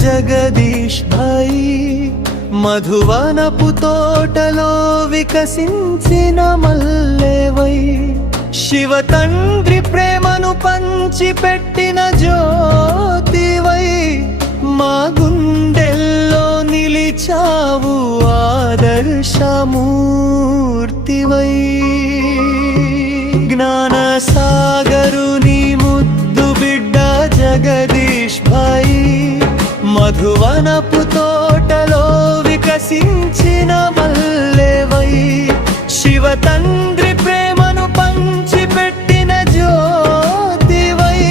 జగదీష్ భాయి మధువనపు తోటలో వికసించిన మల్లేవై శివ తండ్రి ప్రేమను పంచిపెట్టిన జ్యోతివై మా గుండెల్లో నిలిచావు ఆదర్శమూర్తివై జ్ఞానసాగరుని ముద్దు బిడ్డ జగదీష్ భాయి మధువనపు తోటలో వికసించిన మల్లేవై శివ తండ్రి ప్రేమను పంచిపెట్టిన జ్యోతివై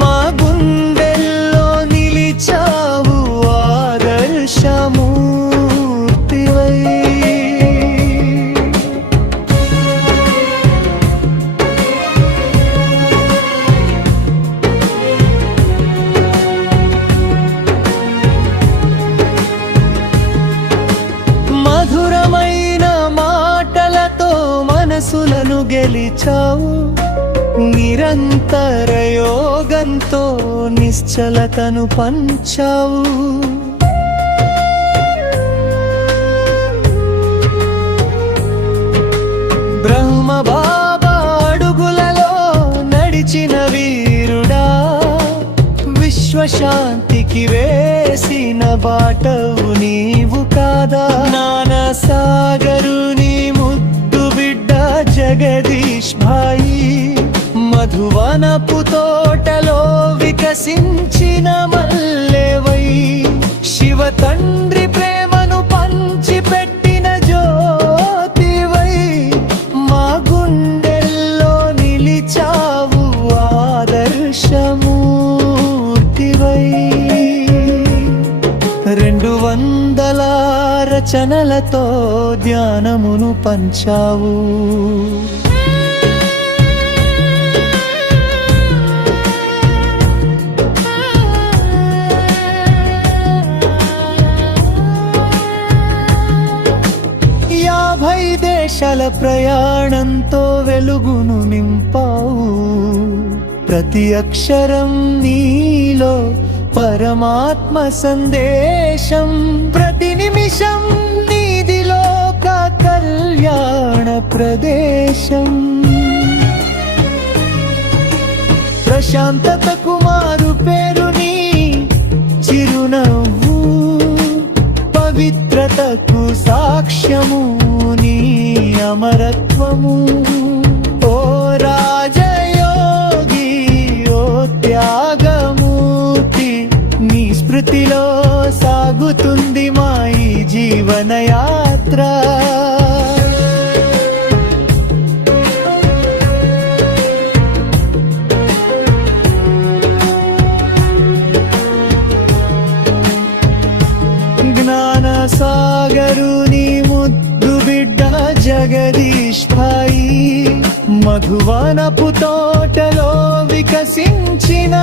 మా గుండెల్లో నిలిచావు ఆదర్శమూర్తివై మధురమైన మాటలతో మనసులను గెలిచావు నిరంతర యోగంతో నిశ్చలతను పంచావు బ్రహ్మ బాబా అడుగులలో నడిచిన వీరుడా విశ్వశాంతికి వేసిన బాటవు నీవు కాదా జ్ఞానసాగరుని ముద్దు బిడ్డ జగదీష్ భాయి మధువనపు తోటలో వికసించిన మల్లేవై శివ తండ్రి ప్రేమను పంచిపెట్టిన జ్యోతివై మా గుండెల్లో నిలిచావు ఆదర్శమూర్తివై 200 రచనలతో ధ్యానమును పంచావు దేశాల ప్రయాణంతో వెలుగును నింపావు ప్రతి అక్షరం నీలో పరమాత్మ సందేశం ప్రతి నిమిషం నీది లోక కళ్యాణ ప్రదేశం ప్రశాంతతకు మారు పేరు నీ చిరునవ్వు పవిత్రతకు సాక్ష్యము నీ అమరత్వము ఓ రాజయోగి ఓ త్యాగమూర్తి నీ స్మృతిలో సాగుతుంది మా ఈ జీవనయాత్ర జ్ఞానసాగరుని ముద్దు బిడ్డ జగదీష్ భాయి మధువనపు తోటలో వికసించిన